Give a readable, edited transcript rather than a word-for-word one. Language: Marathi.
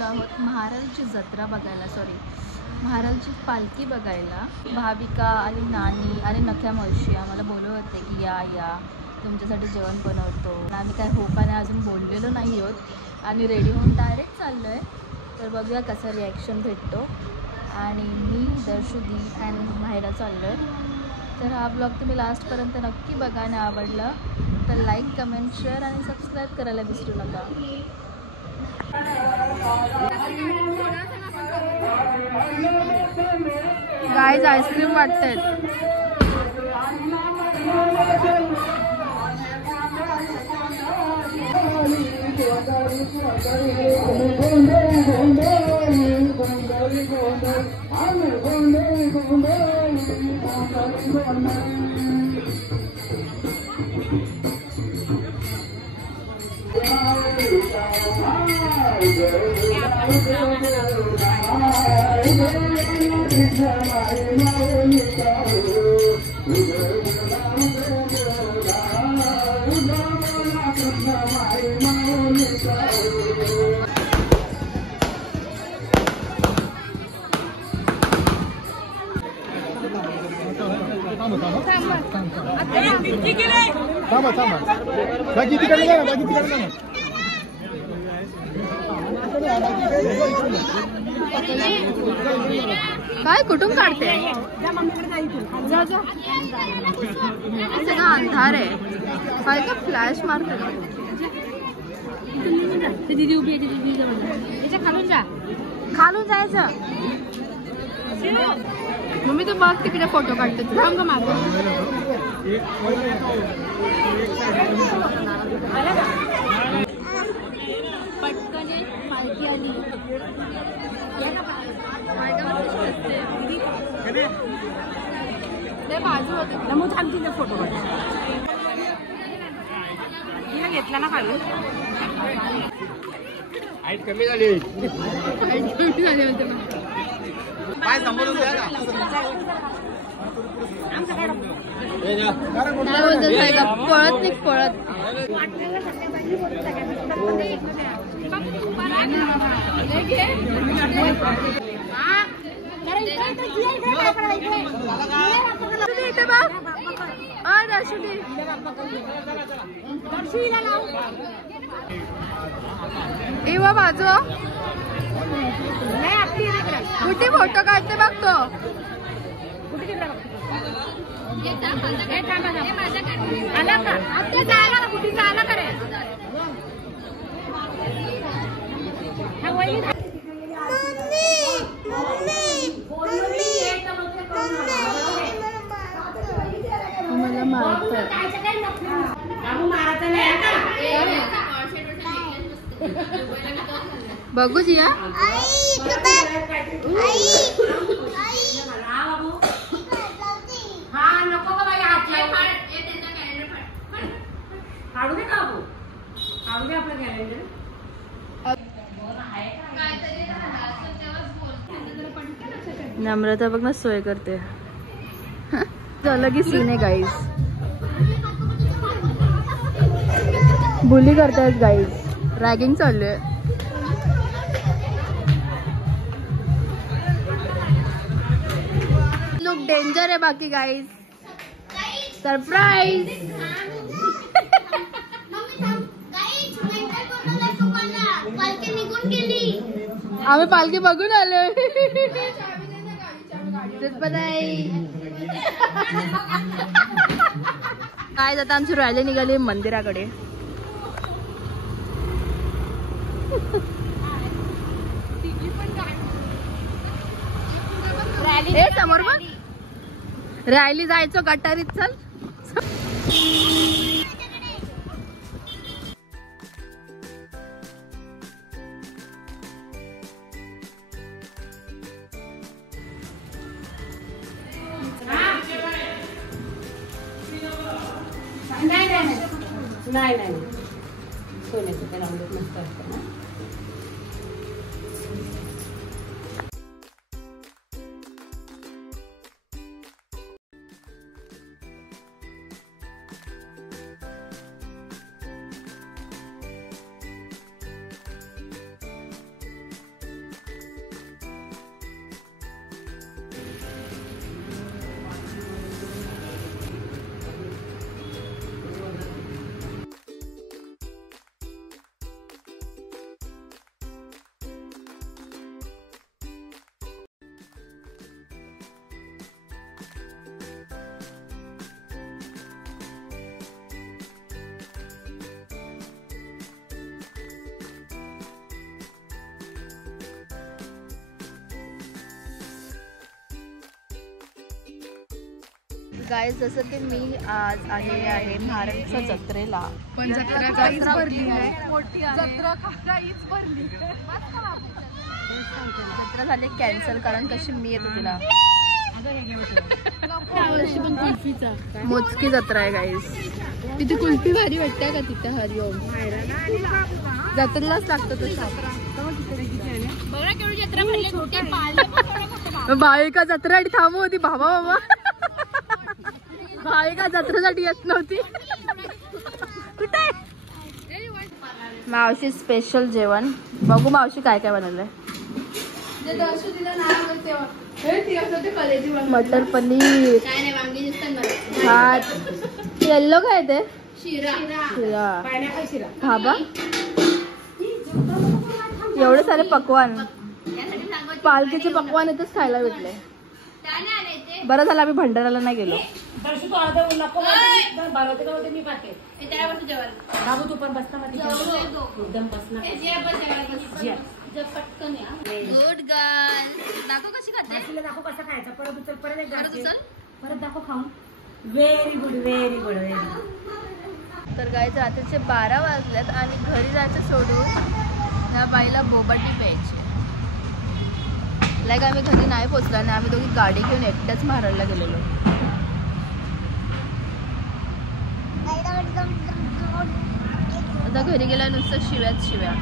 आलेलो आहोत महाराजची जत्रा बघायला, महाराजची पालखी बघायला. भाविका आणि नानी आणि नख्या मावशी आम्हाला बोलवत होते की या तुमच्यासाठी जेवण बनवतो. आम्ही काय हो का नाही अजून बोललेलो नाही आहोत आणि रेडी होऊन डायरेक्ट चाललो आहे. तर बघूया कसा रिॲक्शन भेटतो. आणि मी दर्शुदी आणि माहेरा चाललो आहे. तर हा ब्लॉग तुम्ही लास्टपर्यंत नक्की बघा आणि आवडला तर लाईक, कमेंट, शेअर आणि सबस्क्राईब करायला विसरू नका. गाईज आईस्क्रीम वाटतात. काय कुठून काढते सगळं अंधार आहे. काय का फ्लॅश मारते दीदी उभी आहे. दीदी खालून जायचं. मम्मी तू बघ तिकडे फोटो काढते. थांब माग पटकन पालखी आली. बाजू होते मग थांब तिथे फोटो घेतला ना खाली. हाईट कमी झाली होते. काय पळत नाही पळत. एवा बाजू कुठे फोटो काढते बघतो. मला मारत बघू जिया. नम्रता बघ ना सोय करते. अलग ही सीन है गाइस. बुली करतायत गाइस. रॅगिंग चालू आहे. लुक डेंजर आहे बाकी गाइस. सरप्राईज. आम्ही पालखी बघून आलोय. काय जाता आमची रॅली निघाली मंदिराकडे. समोर बघ रॅली जायचो गटारीत. चल नाही सोन्याचं ते राऊंड मस्त असतं ना. गाय जसं की मी आज आलेले आहे महाराष्ट्र जत्रेला. पण जत्रा काहीच भरली नाही. जत्रा झाली कॅन्सल कारण कशी मी येत होती ना. मोजकी जत्रा आहे गाईस. तिथे कुल्फी भारी वाटते का तिथे हरिओम जत्रेलाच लागतं तो शॉप. बायका जत्रा थांबू होती बाबा बाबा. बायका जत्रेसाठी येत नव्हती. कुठे मावशी स्पेशल जेवण बघू मावशी काय काय बनवलंय. मटर पनीर भात येल्लो काय ते शिरा भाबा एवढे सारे पकवान पालखीचे पकवान इथेच खायला भेटले. बरं झालं आम्ही भंडाराला नाही गेलो. गुड गर्ल दाखव कशी खाते. दाखव कसं खायचं. परत दाखव खाऊन. Very good very good very good. तर गाईच रात्रीचे 12 वाजल्यात आणि घरी जायचं सोडून ह्या बाईला बोबाटी प्यायची. लाईक आम्ही घरी नाही पोचलो आणि आम्ही दोघी गाडी घेऊन एकट्याच महाराजला गेलेलो. आता घरी गेल्या नुसतं शिव्याच शिव्या.